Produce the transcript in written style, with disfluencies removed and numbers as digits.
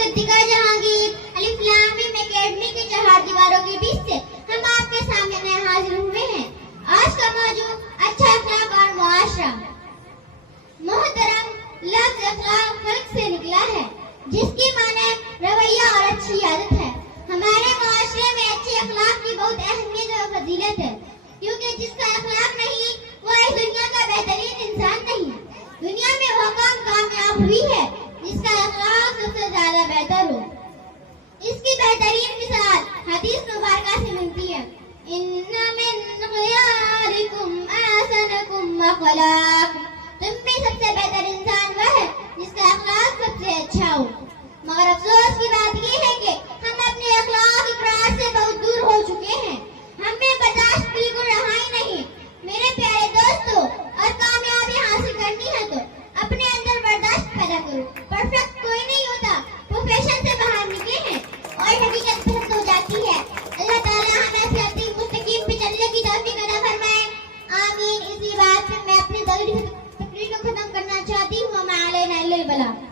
मुसद्दिका जहांगीर अलिफ लाम meme academy की चार दीवारों के बीच से हम आपके सामने हाजिर हुए हैं। आज का मौजू अच्छा अखलाक और मुआशरा। मोहतरम, लफ्ज़ अखलाक खल्क से निकला है, जिसकी माने रवैया और अच्छी आदत है। हमारे मुआशरे में अच्छे अखलाक की बहुत अहमियत और फजीलत है, क्योंकि जिसका अखलाक नहीं वो इस दुनिया का बेहतरीन इंसान नहीं। दुनिया में वो कौम कामयाब हुई है जिसका अखलाक सबसे ज्यादा बेहतर हो। इसकी बेहतरीन मिसाल हदीस मुबारका से मिलती है, इन्ना मिन खियारिकुम अहसनुकुम अखलाक। तुम में सबसे बेहतर इंसान वह है जिसका अखलाक सबसे अच्छा हो। मगर अफसोस की बात यह है कि हम अपने अखलाक इकरार से बहुत दूर हो चुके हैं। हमें बर्दाश्त बिल्कुल रहा ही नहीं। मेरे प्यारे दोस्तों, और कामयाबी हासिल करनी है तो अपने अंदर बर्दाश्त पैदा करो। परफेक्ट कोई नहीं होता, प्रोफेशन से बाहर निकले हैं और हकीकत पसंद हो जाती है। अल्लाह ताला हमें सिरात मुस्तकीम पे चलने की तौफीक अता फरमाए, आमीन। इसी बात से मैं अपनी तकरीर को खत्म करना चाहती हूँ। मा अलैना इल्लल बलाग।